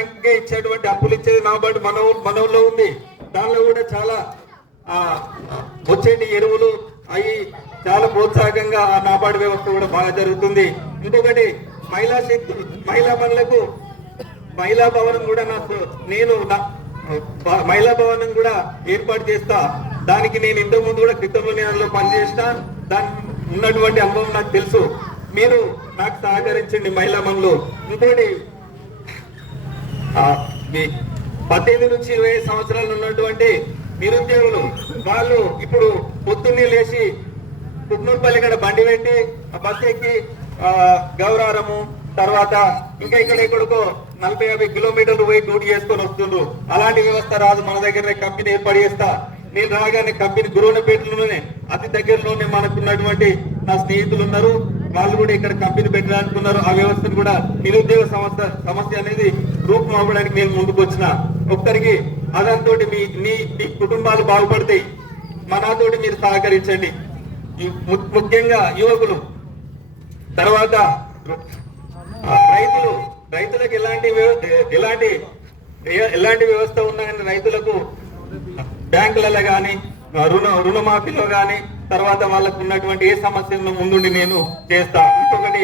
బ్యాంకే ఇచ్చేటువంటి అప్పులు ఇచ్చేది నాబార్డు మన ఊళ్ళో ఉంది. దానిలో కూడా చాలా వచ్చేటి ఎరువులు అవి చాలా ప్రోత్సాహకంగా ఆ నాబార్డు వ్యవస్థ కూడా బాగా జరుగుతుంది. ఇంకొకటి మహిళా పనులకు మహిళా భవనం కూడా నేను మహిళా భవనం కూడా ఏర్పాటు చేస్తా. దానికి నేను ఇంతకు ముందు కూడా క్రితంలో నేను పనిచేసిన, దాని ఉన్నటువంటి అనుభవం నాకు తెలుసు. మీరు నాకు సహకరించండి మహిళా పనులు. ఇంకోటి 18 నుంచి 20 సంవత్సరాలు ఉన్నటువంటి నిరుద్యోగులు వాళ్ళు ఇప్పుడు పొద్దున్నే లేచి కుట్నూరుపల్లి గడ బండి పెట్టి బస్సు ఎక్కి గౌరారము తర్వాత ఇంకా ఇక్కడెక్కడికో 40-50 కిలోమీటర్లు పోయి డ్యూటీ చేసుకొని వస్తుండ్రు. అలాంటి వ్యవస్థ రాదు. మన దగ్గరనే కంపెనీ ఏర్పాటు చేస్తా. నేను రాగానే కంపెనీ గురువునపేటలోనే అతి దగ్గరలోనే మనకున్నటువంటి నా స్నేహితులు ఉన్నారు, వాళ్ళు కూడా ఇక్కడ కంపెనీ పెట్టడానికి ఉన్నారు. ఆ వ్యవస్థను కూడా నిరుద్యోగ సమస్య అనేది రూపం అవ్వడానికి నేను ముందుకు వచ్చిన. ఒక్కరికి అదంతో మీ కుటుంబాలు బాగుపడతాయి. మనతోటి మీరు సహకరించండి, ముఖ్యంగా యువకులు. తర్వాత రైతులకు ఎలాంటి వ్యవస్థ ఉన్నా కానీ రైతులకు బ్యాంకులలో కానీ రుణమాఫీలో కానీ తర్వాత వాళ్ళకు ఉన్నటువంటి ఏ సమస్యలను ముందుండి నేను చేస్తా. ఇంకొకటి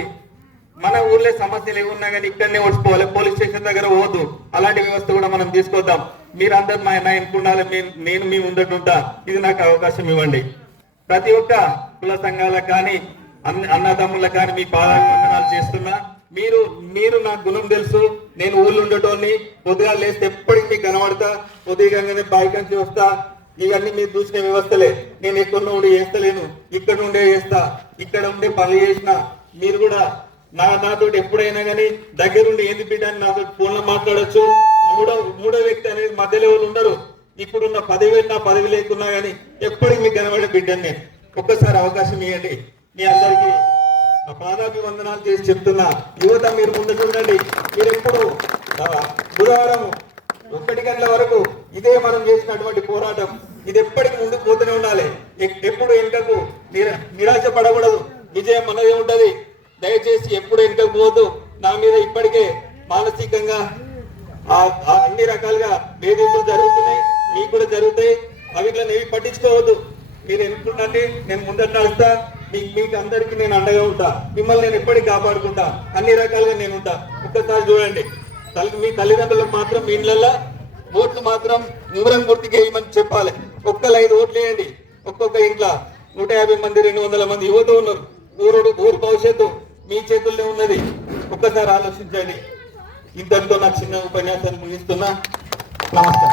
మన ఊర్లో సమస్యలు ఏమున్నా కానీ ఇక్కడనే ఓడిపోవాలి, పోలీస్ స్టేషన్ దగ్గర పోవద్దు. అలాంటి వ్యవస్థ కూడా మనం తీసుకొద్దాం. మీరందరూ మా ఎన్నుకుండాలి, నేను మీ ముందటుంటా. ఇది నాకు అవకాశం ఇవ్వండి. ప్రతి ఒక్క కుల సంఘాలకు కానీ అన్నదమ్ములకు కానీ మీ పాదాభివందనాలు చేస్తున్నా. మీరు నాకు గుణం తెలుసు. నేను ఊళ్ళో ఉండటోని పొద్దుగా లేస్తే ఎప్పటికీ మీకు కనబడతా. పొద్దుగానే బైకంచి వస్తా. ఇవన్నీ మీరు చూసిన వ్యవస్థలే. నేను ఎక్కడ నుండి చేస్తలేను, ఇక్కడ నుండే చేస్తా. ఇక్కడ ఉండే పనులు చేసిన మీరు కూడా నాతో ఎప్పుడైనా కానీ దగ్గరుండి ఏంది బిడ్డ అని నాతో ఫోన్లో మాట్లాడచ్చు. మూడో వ్యక్తి అనేది మధ్యలో ఉండరు. ఇప్పుడున్న పదవి లేకున్నా కానీ ఎప్పటికి మీకు కనబడే బిడ్డని నేను. ఒక్కసారి అవకాశం ఇవ్వండి. మీ అందరికీ పాదాభివందనాలు చేసి చెప్తున్నా. యువత మీరు ముందుకు ఉండండి. మీరు ఎప్పుడు బుధవారం 1 గంటల వరకు ఇదే మనం చేసినటువంటి పోరాటం ఇది ఎప్పటికి ముందుకు పోతూనే ఉండాలి. ఎప్పుడు వెనుకకు నిరాశ పడకూడదు. విజయం మనదే ఉంటది. దయచేసి ఎప్పుడు వెనుకకు పోవద్దు. నా మీద ఇప్పటికే మానసికంగా అన్ని రకాలుగా వేధింపులు జరుగుతున్నాయి, మీకు కూడా జరుగుతాయి. అవిట్లని ఏవి పట్టించుకోవద్దు. మీరు ఎన్నుకుంటే నేను ముందట నడుస్తా. మీకు అందరికీ నేను అండగా ఉంటా. మిమ్మల్ని నేను ఎప్పటికీ కాపాడుకుంటా. అన్ని రకాలుగా నేను ఉంటా. ఒక్కసారి చూడండి, మీ తల్లిదండ్రులకు మాత్రం మీ ఇళ్ళల్లో ఓట్లు మాత్రం ఉంగరం గుర్తుకి వేయమని చెప్పాలి. 5 ఓట్లు వేయండి. ఒక్కొక్క ఇంట్లో 150 మంది 200 మంది యువత ఉన్నారు. ఊరు భవిష్యత్తు మీ చేతుల్లో ఉన్నది. ఒక్కసారి ఆలోచించండి. ఇంతటితో నాకు చిన్న ఉపన్యాసాన్ని ముగిస్తున్నా. నమస్కారం.